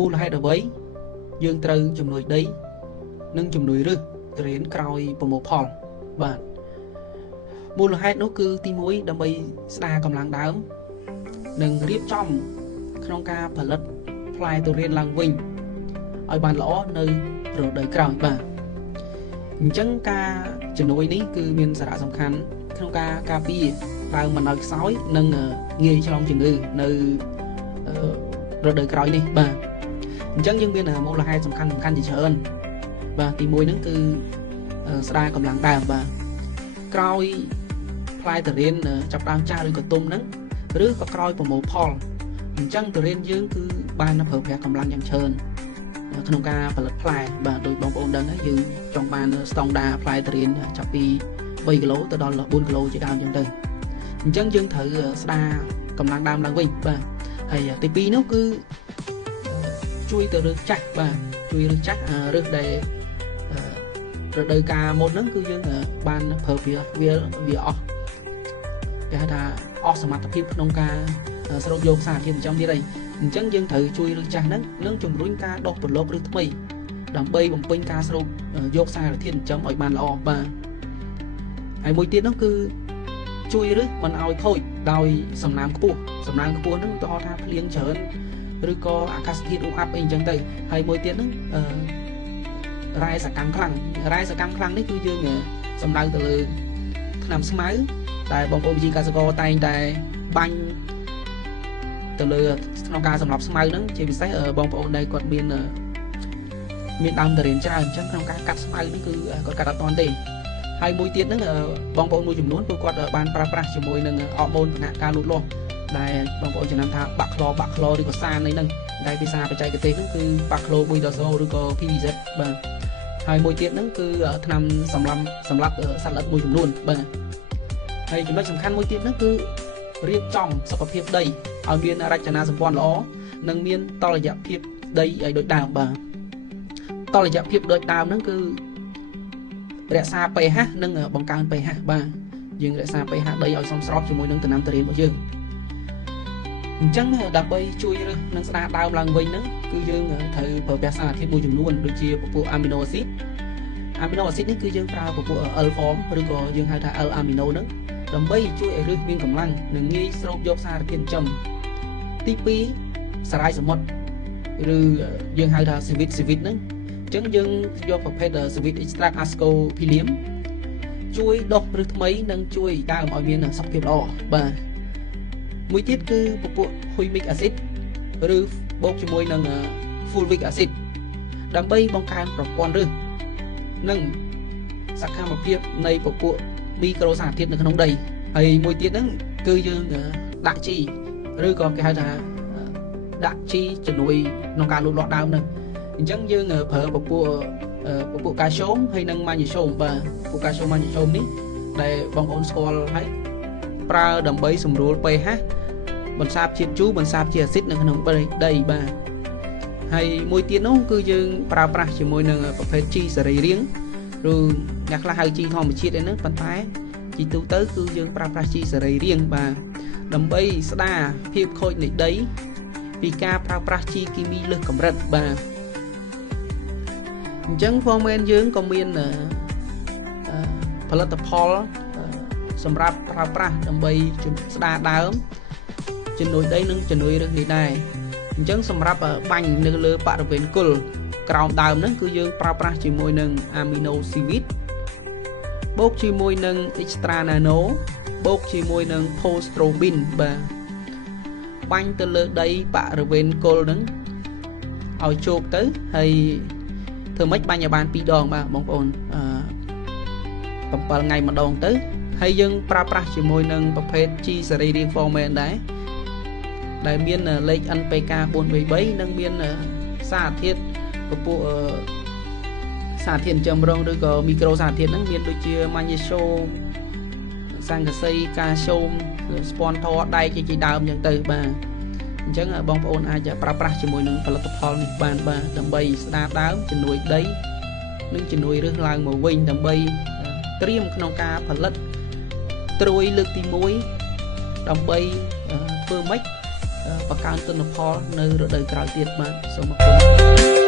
មូលហេតុអ្វីយើងត្រូវជំនួយដីនិងជំនួយឫសទៅរៀនក្រោយប្រមូលផលបាទមូលហេតុនោះគឺទី1ដើម្បីស្ដារកម្លាំងដើមនិងរៀបចំក្នុងការផលិតផ្លែទុរេនឡើងវិញឲ្យបានល្អនៅរដូវក្រោយបាទអញ្ចឹងការជំនួយនេះគឺមានសារៈសំខាន់ក្នុងការការពារដើមមិនឲ្យខ្សោយនិងងាយឆ្លងជំងឺនៅរដូវក្រោយនេះបាទអញ្ចឹងយើងមានមូលហេតុសំខាន់ជាច្រើនបាទទី1ហ្នឹងគឺស្ដារកម្លាំងដើមបាទក្រោយផ្លែទុរេនចាប់ដើមចាស់ឬក៏ទុំហ្នឹងឬក៏ក្រោយប្រមូលផលអញ្ចឹងទុរេនយើងគឺបានប្រើប្រាស់កម្លាំងយ៉ាងច្រើនក្នុងការផលិតផ្លែបាទដោយបងប្អូនដឹងហើយយើងចង់បានស្តង់ដារផ្លែទុរេនចាប់ពី3គីឡូទៅដល់4គីឡូជាដើមអញ្ចឹងទៅអញ្ចឹងយើងត្រូវស្ដារកម្លាំងដើមឡើងវិញបាទហើយទី2នោះគឺជួយទៅរើសចាស់បាទជួយរើសចាស់រើសដែលរដូវកាលមុនហ្នឹងគឺយើងបានប្រើប្រាស់វាអស់គេហៅថាអស់សមត្ថភាពក្នុងការស្រូបយកសារធាតុចិញ្ចឹមទៀតហើយអញ្ចឹងយើងត្រូវជួយរើសចាស់ហ្នឹងនិងជំរុញការដុះប្រឡូកឬថ្មីដើម្បីបំពេញការស្រូបយកសារធាតុចិញ្ចឹមឲ្យបានល្អបាទហើយមួយទៀតនោះគឺជួយរើសមិនឲ្យខូចដោយសំណើមខ្ពស់ហ្នឹងឧទាហរណ៍ថាភ្លៀងច្រើនឬក៏អាកាសធាតុឧអាប់អីអញ្ចឹងទៅហើយមួយទៀតហ្នឹងរ៉ែសកម្មខ្លាំងនេះគឺយើងសំដៅទៅលើថ្នាំស្មៅដែលបងប្អូនវិទ្យាកសិករតែងតែបាញ់ទៅលើក្នុងការសម្រាប់ស្មៅហ្នឹងជាពិសេសបងប្អូនដែលគាត់មានដើមទុរេនច្រើនអញ្ចឹងក្នុងការកាត់ស្មៅនេះគឺគាត់កាត់អត់ទាន់ទេហើយមួយទៀតហ្នឹងបងប្អូនមួយចំនួនពួកគាត់បានប្រើប្រាស់ជាមួយនឹងអរម៉ូនបង្ហាត់ការលូតលាស់ដែលបងប្អូនចំណាំថាបាក់ក្លឬក៏សានអីហ្នឹងដែលភាសាបច្ចេកទេសហ្នឹងគឺបាក់ក្ល1ដុល្លារឬក៏ PZ បាទហើយមួយទៀតហ្នឹងគឺថ្នាំសម្រាប់សត្វល្អិតមួយចំនួនបាទហើយចំណុចសំខាន់មួយទៀតហ្នឹងគឺរៀបចំសុខភាពដីឲ្យមានរចនាសម្ព័ន្ធល្អនិងមានតុល្យភាពដីឲ្យដូចដើមបាទតុល្យភាពដូចដើមហ្នឹងគឺរក្សា pH និងបង្កើន pH បាទយើងរក្សា pH ដីឲ្យសមស្របជាមួយនឹងដំណាំទុរេនរបស់យើងអញ្ចឹងដើម្បីជួយរើសនិងស្ដារដើមឡើងវិញហ្នឹងគឺយើងត្រូវប្រើប្រាស់សារធាតុមួយចំនួនដូចជាពពួកអាមីណូអាស៊ីតនេះគឺយើងប្រើពពួក L form ឬក៏យើងហៅថា L amino ហ្នឹងដើម្បីជួយឲ្យឫសមានកម្លាំងនិងងាយស្រូបយកសារធាតុចិញ្ចឹមទី2សារ៉ាយសមុទ្រឬយើងហៅថា Civit ហ្នឹងអញ្ចឹងយើងយកប្រភេទ Civit extract ascophyllum ជួយដុះឫសថ្មីនិងជួយដើមឲ្យមានសុខភាពល្អបាទមួយទៀតគឺពពួក humic acid ឬបូកជាមួយនឹង fulvic acid ដើម្បីបង្កើនប្រព័ន្ធឫសនិងសកម្មភាពនៃពពួកមីក្រូសារធាតុនៅក្នុងដីហើយមួយទៀតហ្នឹងគឺយើងដាក់ជីឬក៏គេហៅថាដាក់ជីជំនួយក្នុងការលូតលាស់ដើមហ្នឹងអញ្ចឹងយើងប្រើពពួកកាល់ស្យូមហើយនិងម៉ាញ៉េស្យូមបាទពពួកកាល់ស្យូមម៉ាញ៉េស្យូមនេះដែលបងប្អូនស្គាល់ហើយប្រើដើម្បីសម្រួល pH បន្សាបជាតិជូរបន្សាបជាអាស៊ីតនៅក្នុងដីបាទហើយមួយទៀតនោះគឺយើងប្រើប្រាស់ជាមួយនឹងប្រភេទជីសរីរាង្គឬអ្នកខ្លះហៅជីធម្មជាតិឯហ្នឹងប៉ុន្តែជីទូទៅគឺយើងប្រើប្រាស់ជីសរីរាង្គបាទដើម្បីស្ដារភាពខូចនៃដីពីការប្រើប្រាស់ជីគីមីលើសកម្រិតបាទអញ្ចឹង Forman យើងក៏មានផលិតផលសម្រាប់ប្រើប្រាស់ដើម្បីស្ដារដើមជំនួយដីនិងជំនួយឫសនេះដែរអញ្ចឹងសម្រាប់បាញ់នៅលើបរិវេណគល់ក្រោមដើមហ្នឹងគឺយើងប្រើប្រាស់ជាមួយនឹង amino civit បូកជាមួយនឹង extra nano បូកជាមួយនឹង postrobin បាទបាញ់ទៅលើដីបរិវេណគល់ហ្នឹងឲ្យជោគទៅហើយធ្វើម៉េចបាញ់ឲ្យបាន2ដងបាទបងប្អូន7ថ្ងៃម្ដងទៅហើយយើងប្រើប្រាស់ជាមួយនឹងប្រភេទជីសរីរាង្គ Forman ដែលមានលេខ NPK 433និងមានសារធាតុពពួកសារធាតុចិញ្ចឹមរងឬក៏មីក្រូសារធាតុហ្នឹងមានដូចជាម៉ាញ៉េស្យូមសង្កសីកាល់ស្យូមស្ពាន់ធរដែកជាដើមអញ្ចឹងទៅបាទអញ្ចឹងបងប្អូនអាចប្រើប្រាស់ជាមួយនឹងផលិតផលនេះបានបាទដើម្បីស្ដារដើមជំនួយដីនិងជំនួយឫសឡើងមកវិញដើម្បីត្រៀមក្នុងការផលិតត្រួយលើកទី1ដើម្បីធ្វើម៉េច បង្កើនទិន្នផលនៅរដូវក្រោយទៀតបាទសូមអរគុណ